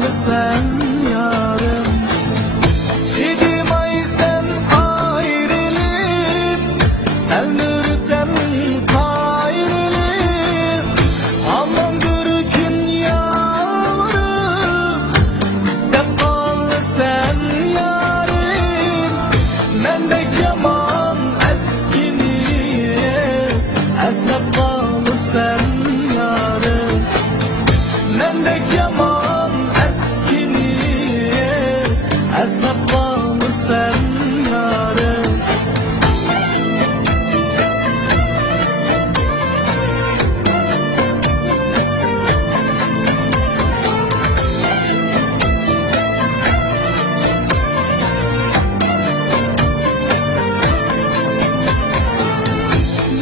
bağlı sen yarım. Dedim ay sen ayrılıp, elmürsen kayrılıp, aman bir gün yavrum, istep bağlı sen yarım. Mendek yaman eskini, esnep bağlı sen yarım. Mendek yaman eskini, esnep bağlı sen yarım.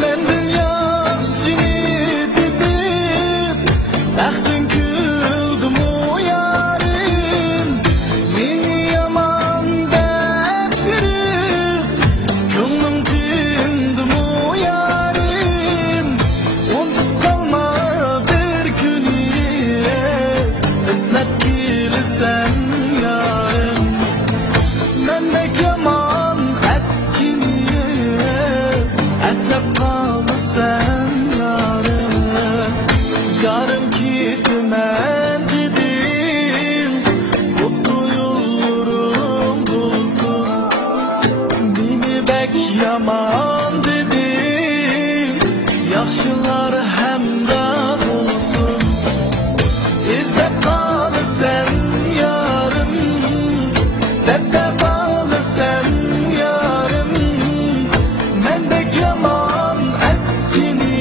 Men dünya seni dibip, bəxtin güldü mu yarım. Meni yaman dəptirib, könlüm tindi mu yarım. Unutup kalma bir günü, esnep gelirsen yarım. Mendek yaman eskini, esnep bağlı sen yarım. Yarım gitmem dedim, mutlu yollarım bulsun. Beni bek yaman dedim, yaxşılar hemde bulsun. İzzet bağlı sen yarım, dede bağlı sen yarım. Mendek yaman eskini,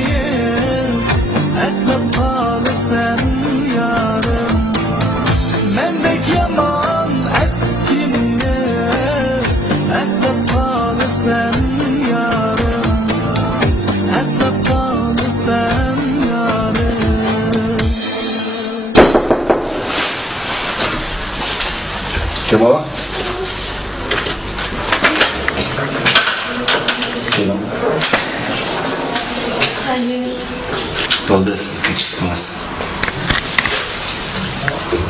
esnep bağlı sen yarım. Mendek yaman eskini, esnep bağlı sen yarım. Esnep bağlı sen yarım. Kemal. Selam. Hayır. Yolda siz çıktınız.